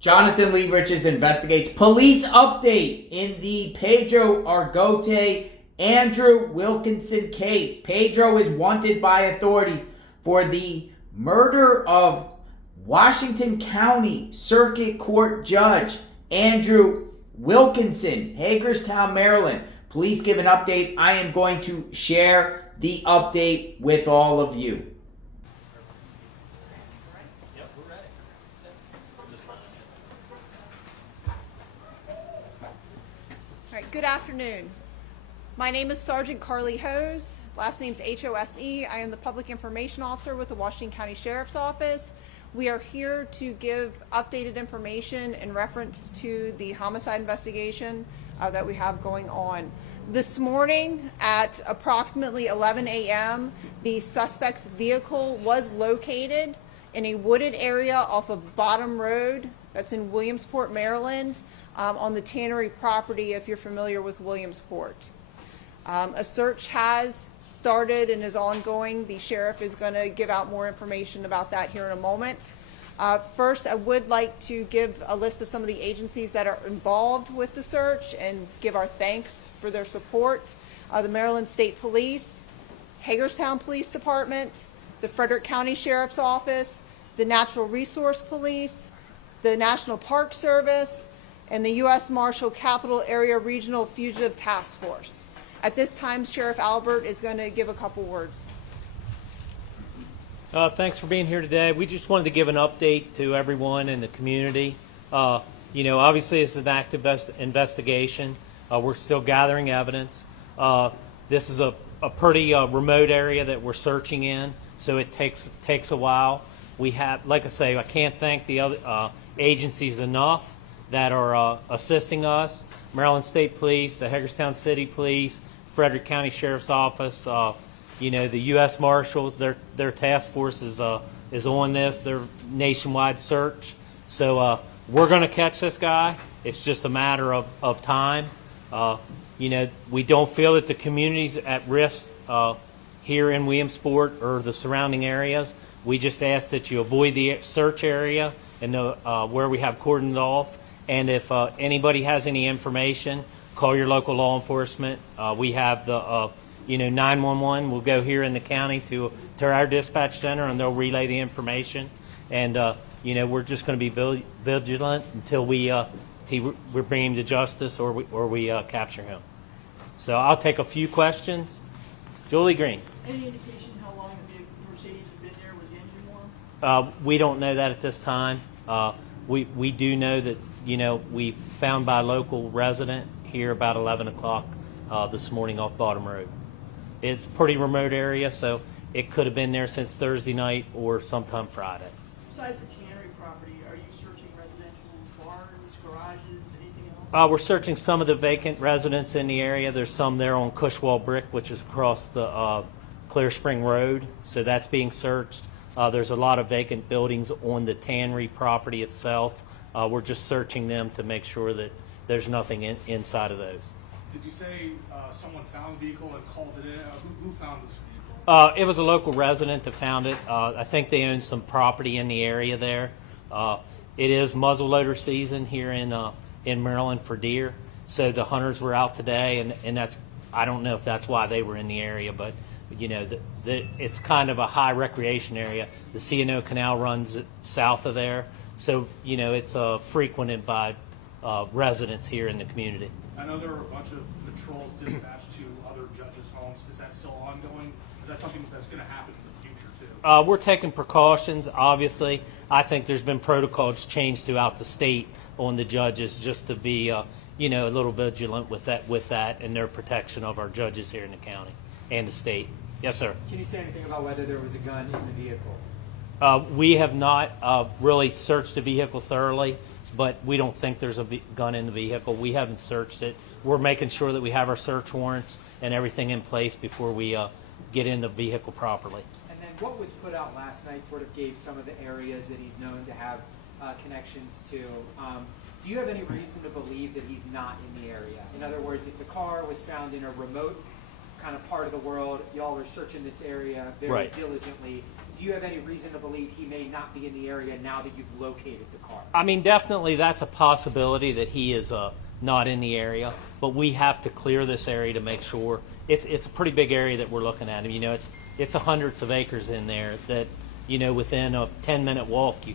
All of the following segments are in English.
Jonathan Lee Riches investigates. Police update in the Pedro Argote, Andrew Wilkinson case. Pedro is wanted by authorities for the murder of Washington County Circuit Court Judge Andrew Wilkinson, Hagerstown, Maryland. Police give an update. I am going to share the update with all of you. Good afternoon. My name is Sergeant Carly Hose. Last name's H-O-S-E. I am the Public Information Officer with the Washington County Sheriff's Office. We are here to give updated information in reference to the homicide investigation that we have going on. This morning at approximately 11 a.m., the suspect's vehicle was located in a wooded area off of Bottom Road, that's in Williamsport, Maryland, on the tannery property, if you're familiar with Williamsport. A search has started and is ongoing. The sheriff is going to give out more information about that here in a moment. First, I would like to give a list of some of the agencies that are involved with the search and give our thanks for their support. The Maryland State Police, Hagerstown Police Department, the Frederick County Sheriff's Office, the Natural Resource Police, the National Park Service, and the U.S. Marshal Capital Area Regional Fugitive Task Force. At this time, Sheriff Albert is going to give a couple words. Thanks for being here today. We just wanted to give an update to everyone in the community. Obviously it's an active investigation. We're still gathering evidence. This is a pretty remote area that we're searching in, so it takes a while. We have, like I say, I can't thank the other agencies enough that are assisting us. Maryland State Police, the Hagerstown City Police, Frederick County Sheriff's Office, the U.S. Marshals, their task force is on this, their nationwide search. So we're going to catch this guy. It's just a matter of time. We don't feel that the community's at risk here in Williamsport or the surrounding areas. We just ask that you avoid the search area and where we have cordoned off. And if anybody has any information, call your local law enforcement. We have the 911 will go here in the county to our dispatch center, and they'll relay the information. And we're just going to be vigilant until we bring him to justice or we capture him. So I'll take a few questions. Julie Green. Any indication how long the Mercedes had been there? Was the engine warm? We don't know that at this time. We do know that we found by a local resident here about 11 o'clock this morning off Bottom Road. It's a pretty remote area, so it could have been there since Thursday night or sometime Friday. Besides the tannery property, are you searching residential barns, garages, anything else? We're searching some of the vacant residents in the area. There's some there on Cushwell Brick, which is across the Clear Spring Road, so that's being searched. There's a lot of vacant buildings on the tannery property itself. We're just searching them to make sure that there's nothing inside of those. Did you say someone found the vehicle and called it in? Who found this vehicle? It was a local resident that found it. I think they own some property in the area there. It is muzzleloader season here in Maryland for deer, so the hunters were out today, and that's, I don't know if that's why they were in the area, but it's kind of a high recreation area. The C&O Canal runs south of there, so it's frequented by residents here in the community. I know there were a bunch of patrols dispatched to other judges' homes. Is that still ongoing? Is that something that's going to happen in the future too? We're taking precautions. Obviously, I think there's been protocols changed throughout the state on the judges just to be a little vigilant with that and their protection of our judges here in the county and the state. Yes, sir. Can you say anything about whether there was a gun in the vehicle? We have not really searched the vehicle thoroughly, but we don't think there's a gun in the vehicle. We haven't searched it. We're making sure that we have our search warrants and everything in place before we get in the vehicle properly. And then what was put out last night sort of gave some of the areas that he's known to have connections to. Do you have any reason to believe that he's not in the area? In other words, if the car was found in a remote kind of part of the world. Y'all are searching this area very Right. diligently. Do you have any reason to believe he may not be in the area now that you've located the car? I mean, definitely that's a possibility that he is not in the area, but we have to clear this area to make sure. It's a pretty big area that we're looking at. You know, it's hundreds of acres in there that, you know, within a 10-minute walk you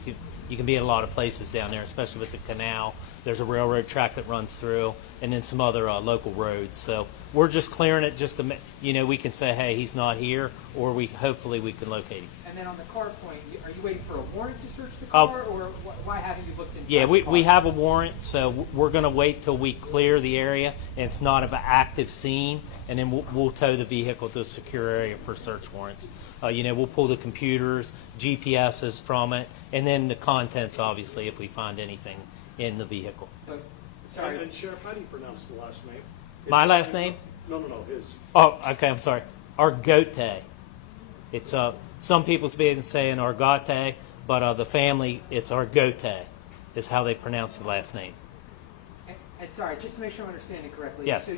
can be at a lot of places down there, especially with the canal. There's a railroad track that runs through, and then some other local roads. So we're just clearing it just to, you know, we can say, hey, he's not here, or hopefully we can locate him. And then on the car point, are you waiting for a warrant to search the car, or why haven't you looked inside Yeah, the car? we have a warrant, so we're going to wait till we clear the area and it's not an active scene, and then we'll tow the vehicle to a secure area for search warrants. You know, we'll pull the computers, GPSs from it, and then the contents, obviously, if we find anything in the vehicle. But, sorry. And Sheriff, how do you pronounce the last name? My last name? No, his. Oh, okay, I'm sorry. Argote. It's some people's been saying Argote, but the family, it's Argote, is how they pronounce the last name. And sorry, just to make sure I'm understanding correctly. Yes. So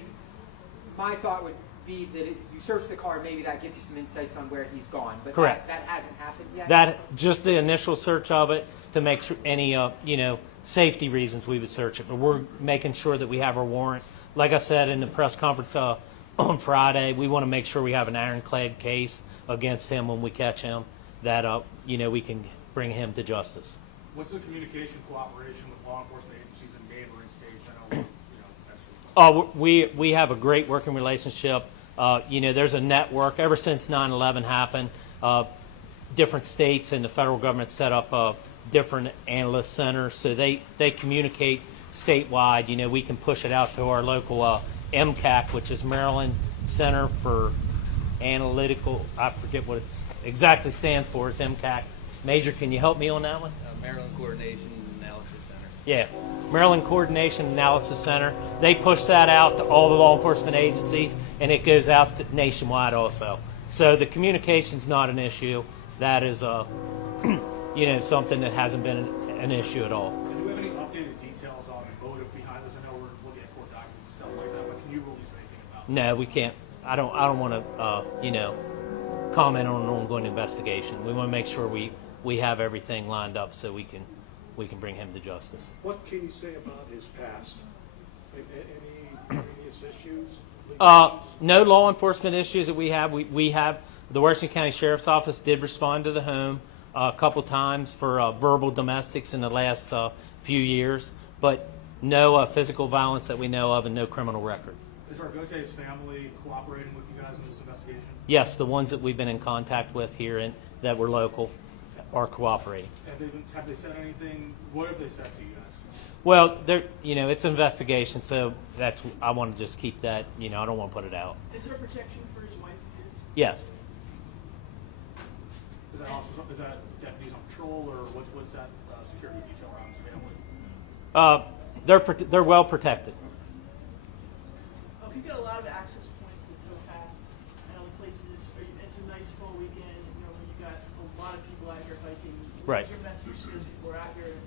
my thought would be that you search the car, maybe that gives you some insights on where he's gone. But Correct. That hasn't happened yet? That just the initial search of it to make sure any you know, safety reasons we would search it, but we're making sure that we have our warrant. Like I said in the press conference on Friday, we want to make sure we have an ironclad case against him when we catch him, that you know, we can bring him to justice. What's the communication cooperation with law enforcement agencies in neighboring states? I know, you know, that's Oh, we have a great working relationship. You know, there's a network ever since 9/11 happened. Different states and the federal government set up different analyst centers, so they communicate statewide. You know, we can push it out to our local MCAC, which is Maryland Center for Analytical. I forget what it exactly stands for. It's MCAC. Major, can you help me on that one? Maryland Coordination Analysis Center. Yeah, Maryland Coordination Analysis Center. They push that out to all the law enforcement agencies, and it goes out to nationwide also. So the communication's not an issue. That is, you know, something that hasn't been an issue at all. And do we have any updated details on the motive behind this? I know we're looking at court documents and stuff like that, but can you release anything about it? No, we can't. I don't want to, you know, comment on an ongoing investigation. We want to make sure we have everything lined up so we can bring him to justice. What can you say about his past? Any previous issues? No law enforcement issues that we have. We have the Washington County Sheriff's Office did respond to the home a couple times for verbal domestics in the last few years, but no physical violence that we know of and no criminal record. Is Argote's family cooperating with you guys in this investigation? Yes, the ones that we've been in contact with here and that were local are cooperating. Have they said anything? What have they said to you guys? Well, you know, it's an investigation, so I want to just keep that. You know, I don't want to put it out. Is there protection for his wife and kids? Yes. Is that deputies on patrol, or what's that security detail around his family? They're well protected. You've got a lot of access points to towpath and other places. It's a nice fall weekend. You know, when you got a lot of people out here hiking. Right. What's your message to those people who are out here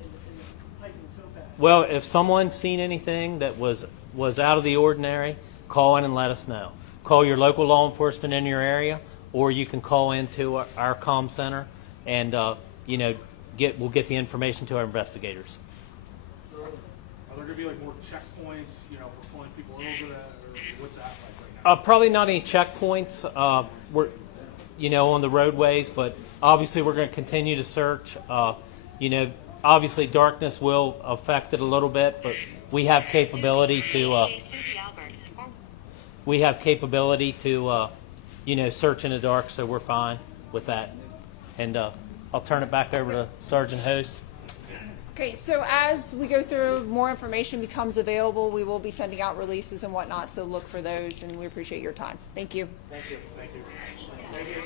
hiking the towpath? Well, if someone's seen anything that was out of the ordinary, call in and let us know. Call your local law enforcement in your area, or you can call into our comm center, and you know, we'll get the information to our investigators. Are there going to be like more checkpoints, you know, for pulling people over, or what's that like right now? Probably not any checkpoints. We're, you know, on the roadways, but obviously we're going to continue to search. You know, obviously darkness will affect it a little bit, but we have capability to. We have capability to, you know, search in the dark, so we're fine with that. And I'll turn it back over to Sergeant Host. Okay, so as we go through, more information becomes available. We will be sending out releases and whatnot, so look for those, and we appreciate your time. Thank you. Thank you. Thank you. Thank you.